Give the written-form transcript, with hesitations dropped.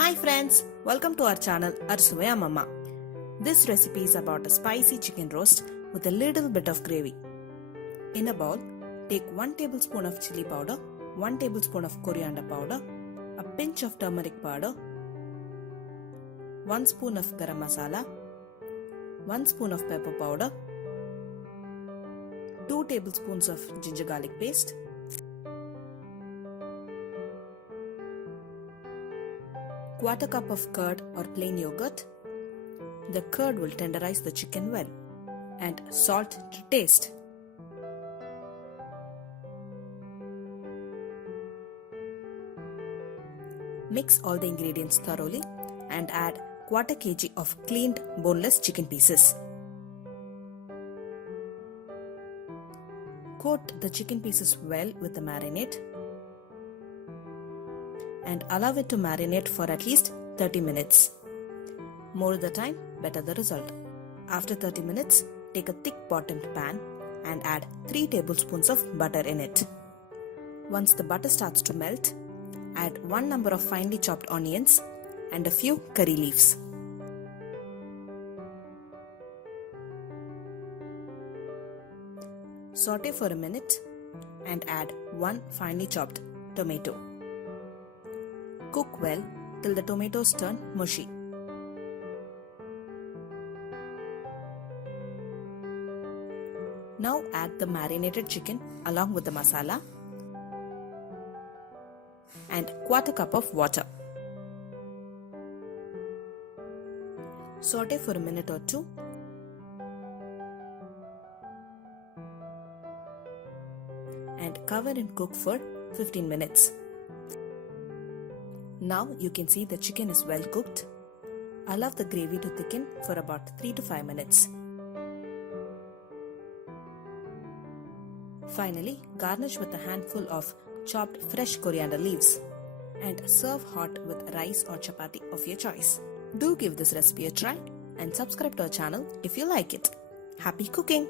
Hi friends, welcome to our channel Arsuvaya Mama. This recipe is about a spicy chicken roast with a little bit of gravy. In a bowl, take 1 tablespoon of chilli powder, 1 tablespoon of coriander powder, a pinch of turmeric powder, 1 spoon of garam masala, 1 spoon of pepper powder, 2 tablespoons of ginger garlic paste, quarter cup of curd or plain yogurt. The curd will tenderize the chicken well, and salt to taste. Mix all the ingredients thoroughly and add quarter kg of cleaned boneless chicken pieces. Coat the chicken pieces well with the marinade and allow it to marinate for at least 30 minutes. More the time, better the result. After 30 minutes, take a thick bottomed pan and add 3 tablespoons of butter in it. Once the butter starts to melt, add 1 number of finely chopped onions and a few curry leaves. Saute for a minute and add 1 finely chopped tomato. Cook well till the tomatoes turn mushy. Now add the marinated chicken along with the masala and quarter cup of water. Saute for a minute or two and cover and cook for 15 minutes. Now you can see the chicken is well cooked. Allow the gravy to thicken for about 3 to 5 minutes. Finally, garnish with a handful of chopped fresh coriander leaves and serve hot with rice or chapathi of your choice. Do give this recipe a try and subscribe to our channel if you like it. Happy cooking!